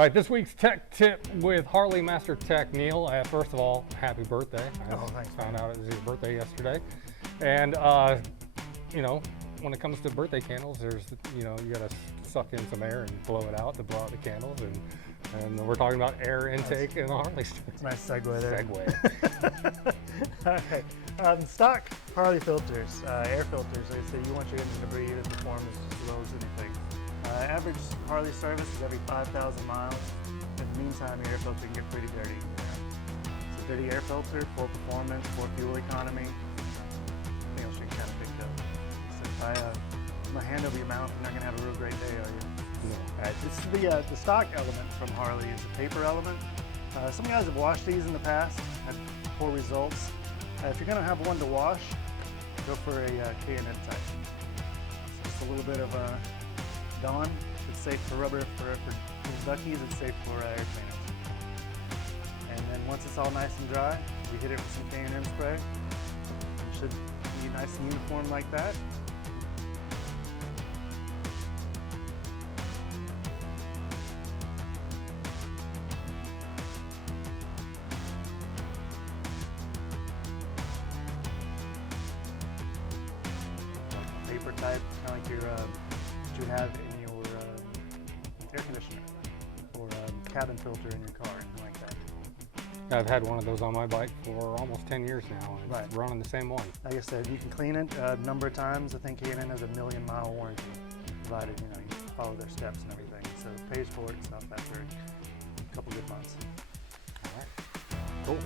All right, this week's tech tip with Harley Master Tech Neil. First of all, happy birthday. I Thanks. found out it was your birthday yesterday. And, you know, when it comes to birthday candles, there's, you got to suck in some air and blow it out to blow out the candles. And we're talking about air intake in the Harley. It's a nice segue there. Segue. Okay. Stock Harley filters, air filters, like I say, you want your engine to breathe and perform as well as anything. Average Harley service is every 5,000 miles. In the meantime, your air filter can get pretty dirty. It's a dirty air filter, poor performance, poor fuel economy. Anything else you can kind of think of. So if I my hand over your mouth, you're not going to have a real great day, are you? No. All right, this is the stock element from Harley. It's a paper element. Some guys have washed these in the past, had poor results. If you're going to have one to wash, go for a K&N type. So just a little bit of Dawn. It's safe for rubber, for duckies. It's safe for air cleaners. And then once it's all nice and dry, we hit it with some K&N spray. It should be nice and uniform like that. Paper type, kind of like your what you have in your air conditioner or cabin filter in your car, anything like that. I've had one of those on my bike for almost 10 years now, and it's running the same one. Like I said, you can clean it a number of times. I think K&N has a 1,000,000-mile warranty, provided you follow their steps and everything. So it pays for itself after a couple good months. All right, cool.